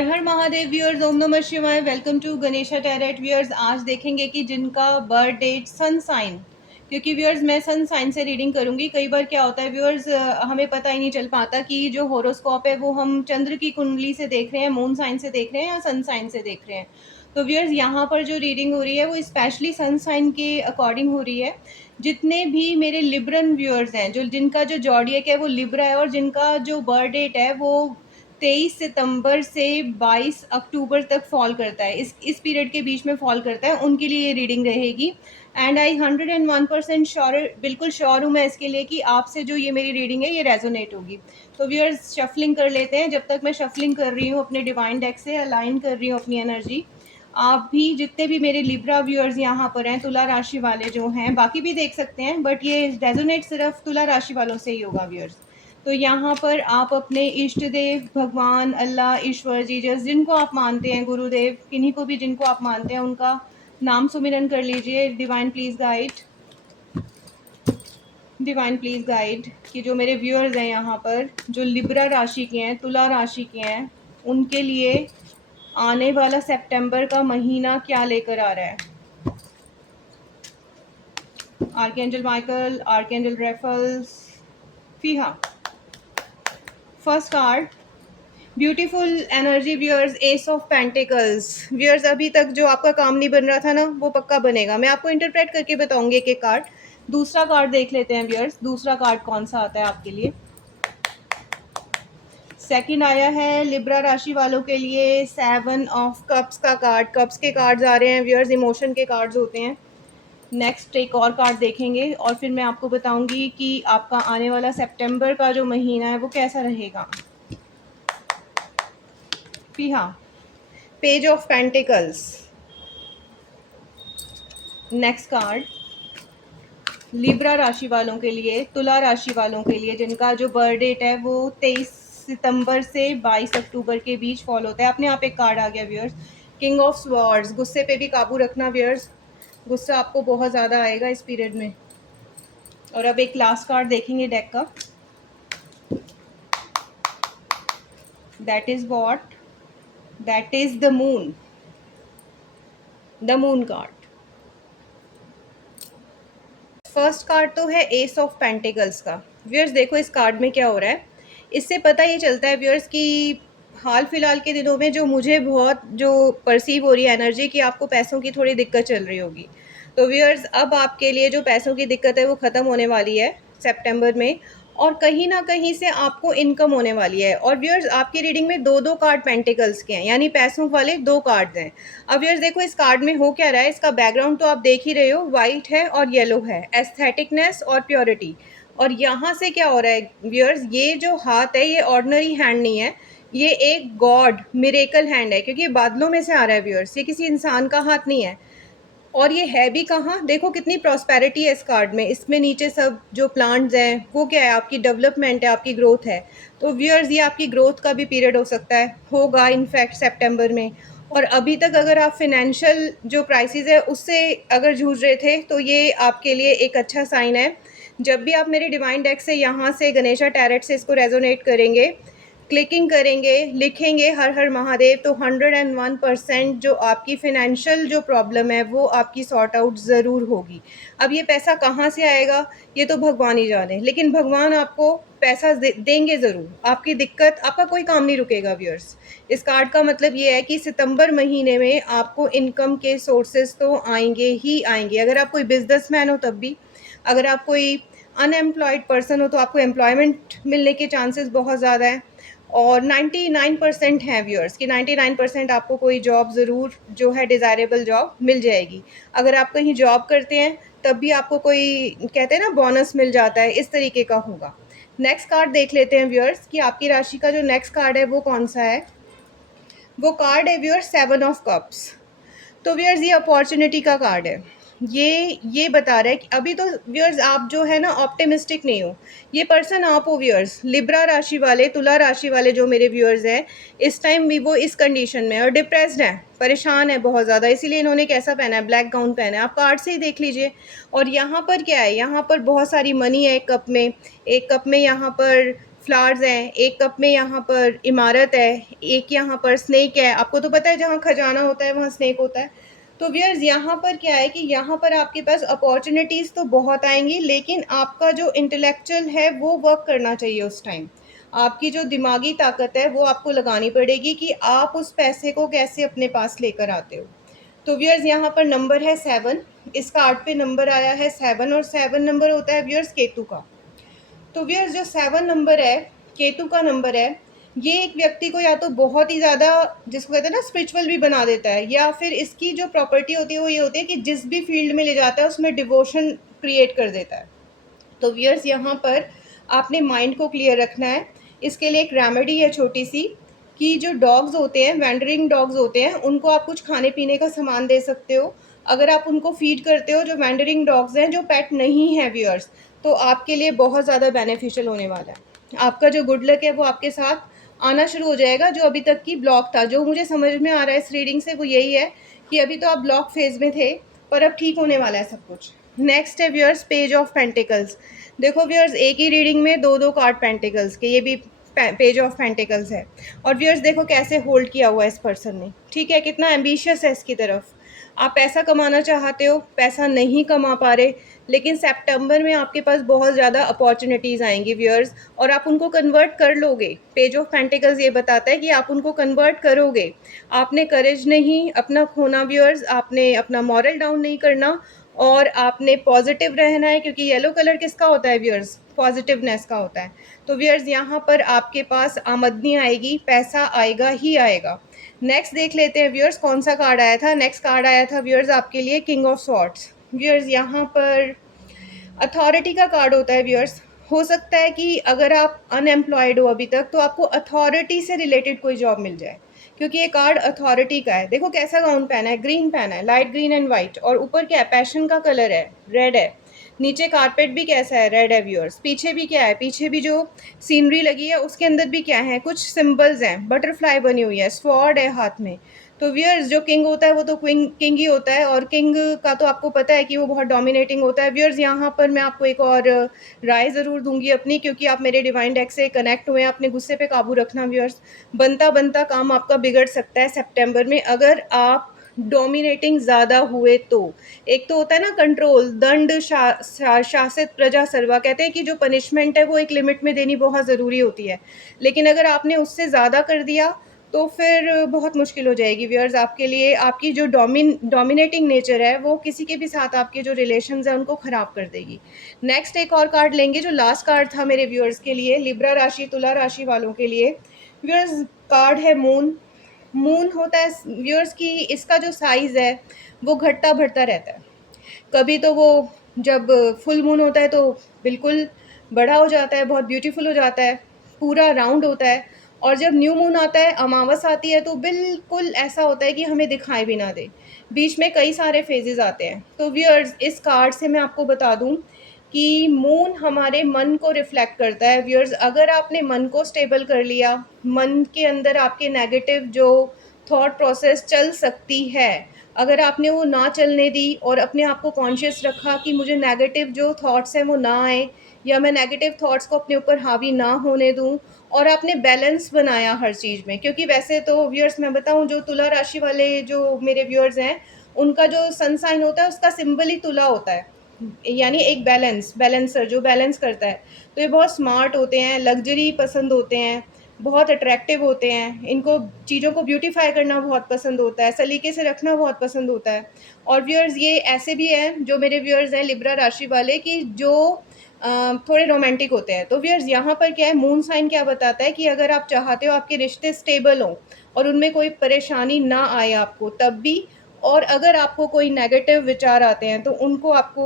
हर हर Mahadev viewers, ओम नमः शिवाय। Welcome to Ganesha tarot viewers. आज देखेंगे कि जिनका बर्थ डेट सन साइन, क्योंकि व्यूअर्स मैं सन साइन से रीडिंग करूंगी। कई बार क्या होता है व्यूअर्स, हमें पता ही नहीं चल पाता कि जो होरोस्कोप है वो हम चंद्र की कुंडली से देख रहे हैं, मून साइन से देख रहे हैं या सन साइन से देख रहे हैं। तो व्यूअर्स यहाँ पर जो रीडिंग हो रही है वो स्पेशली सन साइन के अकॉर्डिंग हो रही है। जितने भी मेरे लिब्रन व्यूअर्स हैं, जो जिनका जो जॉडियक है वो लिब्रा है और जिनका जो बर्थ डेट है वो 23 सितंबर से 22 अक्टूबर तक फॉल करता है, इस पीरियड के बीच में फॉल करता है, उनके लिए ये रीडिंग रहेगी। एंड आई 101% श्योर, बिल्कुल श्योर हूँ मैं इसके लिए कि आपसे जो ये मेरी रीडिंग है ये रेजोनेट होगी। तो व्यूअर्स शफलिंग कर लेते हैं। जब तक मैं शफलिंग कर रही हूँ अपने डिवाइन डेक से अलाइन कर रही हूँ अपनी एनर्जी, आप भी जितने भी मेरे लिब्रा व्यूअर्स यहाँ पर हैं, तुला राशि वाले जो हैं, बाकी भी देख सकते हैं बट ये रेजोनेट सिर्फ तुला राशि वालों से ही होगा व्यूअर्स। तो यहाँ पर आप अपने इष्ट देव, भगवान, अल्लाह, ईश्वर, जीजस, जिनको आप मानते हैं, गुरुदेव, किन्हीं को भी जिनको आप मानते हैं, उनका नाम सुमिरन कर लीजिए। Divine please guide, divine please guide कि जो मेरे व्यूअर्स हैं यहाँ पर, जो लिब्रा राशि के हैं, तुला राशि के हैं, उनके लिए आने वाला सितंबर का महीना क्या लेकर आ रहा है। आर्कएंजल माइकल, आर्कएंजल रेफल्स, फीहा। First card, beautiful energy viewers, ace of pentacles. Viewers अभी तक जो आपका काम नहीं बन रहा था ना, वो पक्का बनेगा। मैं आपको इंटरप्रेट करके बताऊंगी एक एक कार्ड। दूसरा कार्ड देख लेते हैं व्यूअर्स, दूसरा कार्ड कौन सा आता है आपके लिए। सेकंड आया है लिब्रा राशि वालों के लिए 7 ऑफ कप्स का कार्ड। कप्स के कार्ड्स आ रहे हैं व्यूअर्स, इमोशन के कार्ड्स होते हैं। नेक्स्ट एक और कार्ड देखेंगे और फिर मैं आपको बताऊंगी कि आपका आने वाला सितंबर का जो महीना है वो कैसा रहेगा। हाँ, page of pentacles. Next card Libra राशि वालों के लिए, तुला राशि वालों के लिए, जिनका जो बर्थ डेट है वो 23 सितंबर से 22 अक्टूबर के बीच फॉल होता है। अपने आप एक कार्ड आ गया व्यूअर्स, किंग ऑफ स्वॉर्ड्स। गुस्से पे भी काबू रखना व्यूअर्स, गुस्सा आपको बहुत ज़्यादा आएगा इस पीरियड में। और अब एक लास्ट कार्ड देखेंगे डेक का। That is what, that is the moon, the moon card. First card तो है एस ऑफ पेंटिकल्स का। व्यूअर्स देखो इस कार्ड में क्या हो रहा है, इससे पता ये चलता है व्यूअर्स कि हाल फिलहाल के दिनों में जो मुझे बहुत जो परसीव हो रही है एनर्जी कि आपको पैसों की थोड़ी दिक्कत चल रही होगी। तो व्यूअर्स अब आपके लिए जो पैसों की दिक्कत है वो ख़त्म होने वाली है सितंबर में, और कहीं ना कहीं से आपको इनकम होने वाली है। और व्यूअर्स आपकी रीडिंग में दो दो कार्ड पेंटिकल्स के हैं, यानी पैसों वाले दो कार्ड हैं। अब व्यूअर्स देखो इस कार्ड में हो क्या रहा है, इसका बैकग्राउंड तो आप देख ही रहे हो, वाइट है और येलो है, एस्थेटिकनेस और प्योरिटी। और यहाँ से क्या हो रहा है व्यूअर्स, ये जो हाथ है ये ऑर्डिनरी हैंड नहीं है, ये एक गॉड मिरेकल हैंड है, क्योंकि ये बादलों में से आ रहा है व्यूअर्स, ये किसी इंसान का हाथ नहीं है। और ये है भी कहाँ, देखो कितनी प्रॉस्पेरिटी है इस कार्ड में। इसमें नीचे सब जो प्लांट्स हैं वो क्या है, आपकी डेवलपमेंट है, आपकी ग्रोथ है। तो व्यूअर्स ये आपकी ग्रोथ का भी पीरियड हो सकता है, होगा इनफैक्ट सितंबर में। और अभी तक अगर आप फिनेंशियल जो क्राइसिस है उससे अगर जूझ रहे थे तो ये आपके लिए एक अच्छा साइन है। जब भी आप मेरे डिवाइन डेक से यहाँ से गणेशा टैरेट से इसको रेजोनेट करेंगे, क्लिकिंग करेंगे, लिखेंगे हर हर महादेव, तो 101% जो आपकी फिनेंशियल जो प्रॉब्लम है वो आपकी सॉर्ट आउट ज़रूर होगी। अब ये पैसा कहाँ से आएगा ये तो भगवान ही जाने, लेकिन भगवान आपको पैसा देंगे ज़रूर। आपकी दिक्कत, आपका कोई काम नहीं रुकेगा व्यूअर्स। इस कार्ड का मतलब ये है कि सितंबर महीने में आपको इनकम के सोर्सेज तो आएंगे ही आएंगे। अगर आप कोई बिजनेसमैन हो तब भी, अगर आप कोई अनएम्प्लॉयड पर्सन हो तो आपको एम्प्लॉयमेंट मिलने के चांसेस बहुत ज़्यादा हैं। और 99% हैं व्यूअर्स कि 99% आपको कोई जॉब ज़रूर जो है डिज़ायरेबल जॉब मिल जाएगी। अगर आप कहीं जॉब करते हैं तब भी आपको कोई कहते हैं ना बोनस मिल जाता है, इस तरीके का होगा। नेक्स्ट कार्ड देख लेते हैं व्यूअर्स कि आपकी राशि का जो नेक्स्ट कार्ड है वो कौन सा है। वो कार्ड है व्यूअर्स 7 ऑफ कप्स। तो व्यूअर्स ये अपॉर्चुनिटी का कार्ड है। ये बता रहा है कि अभी तो व्यूअर्स आप जो है ना ऑप्टिमिस्टिक नहीं हो। ये पर्सन आप हो व्यूअर्स, लिब्रा राशि वाले, तुला राशि वाले जो मेरे व्यूअर्स हैं, इस टाइम भी वो इस कंडीशन में और डिप्रेस्ड हैं, परेशान है बहुत ज़्यादा, इसीलिए इन्होंने कैसा पहना है, ब्लैक गाउन पहना है। आप कार्ड से ही देख लीजिए। और यहाँ पर क्या है, यहाँ पर बहुत सारी मनी है एक कप में, एक कप में यहाँ पर फ्लावर्स हैं, एक कप में यहाँ पर इमारत है, एक यहाँ पर स्नेक है। आपको तो पता है जहाँ खजाना होता है वहाँ स्नेक होता है। तो व्यूअर्स यहाँ पर क्या है कि यहाँ पर आपके पास अपॉर्चुनिटीज़ तो बहुत आएंगी, लेकिन आपका जो इंटेलेक्चुअल है वो वर्क करना चाहिए उस टाइम। आपकी जो दिमागी ताकत है वो आपको लगानी पड़ेगी कि आप उस पैसे को कैसे अपने पास लेकर आते हो। तो व्यूअर्स यहाँ पर नंबर है 7, इस कार्ड पे नंबर आया है 7 और 7 नंबर होता है व्यूअर्स केतु का। तो व्यूअर्स जो 7 नंबर है, केतु का नंबर है, ये एक व्यक्ति को या तो बहुत ही ज़्यादा, जिसको कहते हैं ना, स्पिरिचुअल भी बना देता है, या फिर इसकी जो प्रॉपर्टी होती है वो ये होती है कि जिस भी फील्ड में ले जाता है उसमें डिवोशन क्रिएट कर देता है। तो व्यूअर्स यहाँ पर आपने माइंड को क्लियर रखना है। इसके लिए एक रेमेडी है छोटी सी, कि जो डॉग्स होते हैं, वैंडरिंग डॉग्स होते हैं, उनको आप कुछ खाने पीने का सामान दे सकते हो। अगर आप उनको फीड करते हो, जो वैंडरिंग डॉग्स हैं जो पेट नहीं है व्यूअर्स, तो आपके लिए बहुत ज़्यादा बेनिफिशियल होने वाला है। आपका जो गुड लक है वो आपके साथ आना शुरू हो जाएगा। जो अभी तक की ब्लॉक था, जो मुझे समझ में आ रहा है इस रीडिंग से, वो यही है कि अभी तो आप ब्लॉक फेज में थे, पर अब ठीक होने वाला है सब कुछ। नेक्स्ट है व्यूअर्स पेज ऑफ पेंटिकल्स। देखो व्यूअर्स, एक ही रीडिंग में दो दो कार्ड पेंटिकल्स के, ये भी पेज ऑफ पेंटिकल्स है। और व्यूअर्स देखो कैसे होल्ड किया हुआ है इस पर्सन ने, ठीक है, कितना एम्बिशियस है इसकी तरफ। आप पैसा कमाना चाहते हो, पैसा नहीं कमा पा रहे, लेकिन सितंबर में आपके पास बहुत ज़्यादा अपॉर्चुनिटीज़ आएंगी व्यूअर्स, और आप उनको कन्वर्ट कर लोगे। पेज ऑफ पेंटिकल्स ये बताता है कि आप उनको कन्वर्ट करोगे। आपने करेज नहीं अपना खोना व्यूअर्स, आपने अपना मॉरल डाउन नहीं करना, और आपने पॉजिटिव रहना है, क्योंकि येलो कलर किसका होता है व्यूअर्स, पॉजिटिवनेस का होता है। तो व्यूअर्स यहाँ पर आपके पास आमदनी आएगी, पैसा आएगा ही आएगा। नेक्स्ट देख लेते हैं व्यूअर्स कौन सा कार्ड आया था। नेक्स्ट कार्ड आया था व्यूअर्स आपके लिए किंग ऑफ स्वॉर्ड्स। व्यूअर्स यहाँ पर अथॉरिटी का कार्ड होता है व्यूअर्स। हो सकता है कि अगर आप अनएम्प्लॉयड हो अभी तक, तो आपको अथॉरिटी से रिलेटेड कोई जॉब मिल जाए, क्योंकि ये कार्ड अथॉरिटी का है। देखो कैसा गाउन पहना है, ग्रीन पहना है, लाइट ग्रीन एंड वाइट, और ऊपर क्या है, पैशन का कलर है, रेड है। नीचे कारपेट भी कैसा है, रेड है व्यूअर्स। पीछे भी क्या है, पीछे भी जो सीनरी लगी है उसके अंदर भी क्या है, कुछ सिंबल्स हैं, बटरफ्लाई बनी हुई है, स्वॉर्ड है हाथ में। तो व्यूअर्स जो किंग होता है वो तो किंग ही होता है, और किंग का तो आपको पता है कि वो बहुत डोमिनेटिंग होता है। व्यूअर्स यहाँ पर मैं आपको एक और राय ज़रूर दूंगी अपनी, क्योंकि आप मेरे डिवाइन डेक से कनेक्ट हुए हैं। अपने गुस्से पे काबू रखना व्यूअर्स, बनता बनता काम आपका बिगड़ सकता है सितंबर में अगर आप डोमिनेटिंग ज़्यादा हुए तो। एक तो होता है ना कंट्रोल, दंड शासित प्रजा सर्वा, कहते हैं कि जो पनिशमेंट है वो एक लिमिट में देनी बहुत ज़रूरी होती है, लेकिन अगर आपने उससे ज़्यादा कर दिया तो फिर बहुत मुश्किल हो जाएगी व्यूअर्स आपके लिए। आपकी जो डोमिनेटिंग नेचर है वो किसी के भी साथ आपके जो रिलेशंस हैं उनको ख़राब कर देगी। नेक्स्ट एक और कार्ड लेंगे, जो लास्ट कार्ड था मेरे व्यूअर्स के लिए, लिब्रा राशि तुला राशि वालों के लिए। व्यूअर्स कार्ड है मून। मून होता है व्यूअर्स की, इसका जो साइज़ है वो घटता बढ़ता रहता है। कभी तो वो जब फुल मून होता है तो बिल्कुल बड़ा हो जाता है, बहुत ब्यूटीफुल हो जाता है, पूरा राउंड होता है। और जब न्यू मून आता है, अमावस आती है, तो बिल्कुल ऐसा होता है कि हमें दिखाई भी ना दे। बीच में कई सारे फेजेस आते हैं। तो व्यूअर्स इस कार्ड से मैं आपको बता दूं कि मून हमारे मन को रिफ्लेक्ट करता है व्यूअर्स। अगर आपने मन को स्टेबल कर लिया, मन के अंदर आपके नेगेटिव जो थॉट प्रोसेस चल सकती है, अगर आपने वो ना चलने दी और अपने आप को कॉन्शियस रखा कि मुझे नेगेटिव जो थॉट्स हैं वो ना आए, या मैं नेगेटिव थॉट्स को अपने ऊपर हावी ना होने दूं, और आपने बैलेंस बनाया हर चीज़ में। क्योंकि वैसे तो व्यूअर्स मैं बताऊं, जो तुला राशि वाले जो मेरे व्यूअर्स हैं, उनका जो सन साइन होता है उसका सिंबल ही तुला होता है, यानी एक बैलेंसर जो बैलेंस करता है। तो ये बहुत स्मार्ट होते हैं, लग्जरी पसंद होते हैं, बहुत अट्रैक्टिव होते हैं, इनको चीज़ों को ब्यूटीफाई करना बहुत पसंद होता है, सलीके से रखना बहुत पसंद होता है। और व्यूअर्स ये ऐसे भी हैं जो मेरे व्यूअर्स हैं लिब्रा राशि वाले, कि जो थोड़े रोमांटिक होते हैं। तो व्यूअर्स यहाँ पर क्या है, मून साइन क्या बताता है कि अगर आप चाहते हो आपके रिश्ते स्टेबल हों और उनमें कोई परेशानी ना आए आपको, तब भी, और अगर आपको कोई नेगेटिव विचार आते हैं तो उनको आपको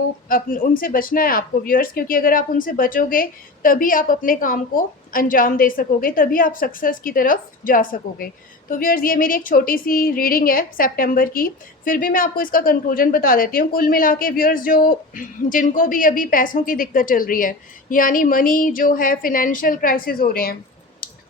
उनसे बचना है आपको व्यूअर्स, क्योंकि अगर आप उनसे बचोगे तभी आप अपने काम को अंजाम दे सकोगे, तभी आप सक्सेस की तरफ जा सकोगे। तो व्यूअर्स ये मेरी एक छोटी सी रीडिंग है सितंबर की, फिर भी मैं आपको इसका कंक्लूजन बता देती हूँ। कुल मिला के व्यूअर्स जो जिनको भी अभी पैसों की दिक्कत चल रही है, यानी मनी जो है, फिनेंशियल क्राइसिस हो रहे हैं,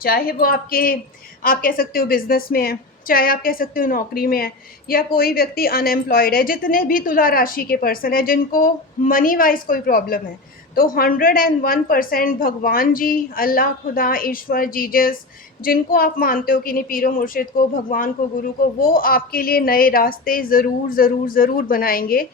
चाहे वो आप कह सकते हो बिजनेस में है, चाहे आप कह सकते हो नौकरी में है, या कोई व्यक्ति अनएम्प्लॉयड है, जितने भी तुला राशि के पर्सन है जिनको मनी वाइज कोई प्रॉब्लम है, तो 101% भगवान जी, अल्लाह, खुदा, ईश्वर, जीसस, जिनको आप मानते हो कि नहीं, पीरो मुर्शिद को, भगवान को, गुरु को, वो आपके लिए नए रास्ते ज़रूर, ज़रूर, ज़रूर बनाएँगे।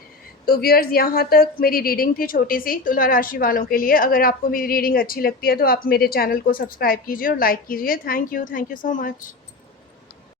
तो व्यूअर्स, यहाँ तक मेरी रीडिंग थी छोटी-सी तुला राशि वालों के लिए। अगर आपको मेरी रीडिंग अच्छी लगती है तो आप मेरे चैनल को सब्सक्राइब कीजिए और लाइक कीजिए। Thank you so much.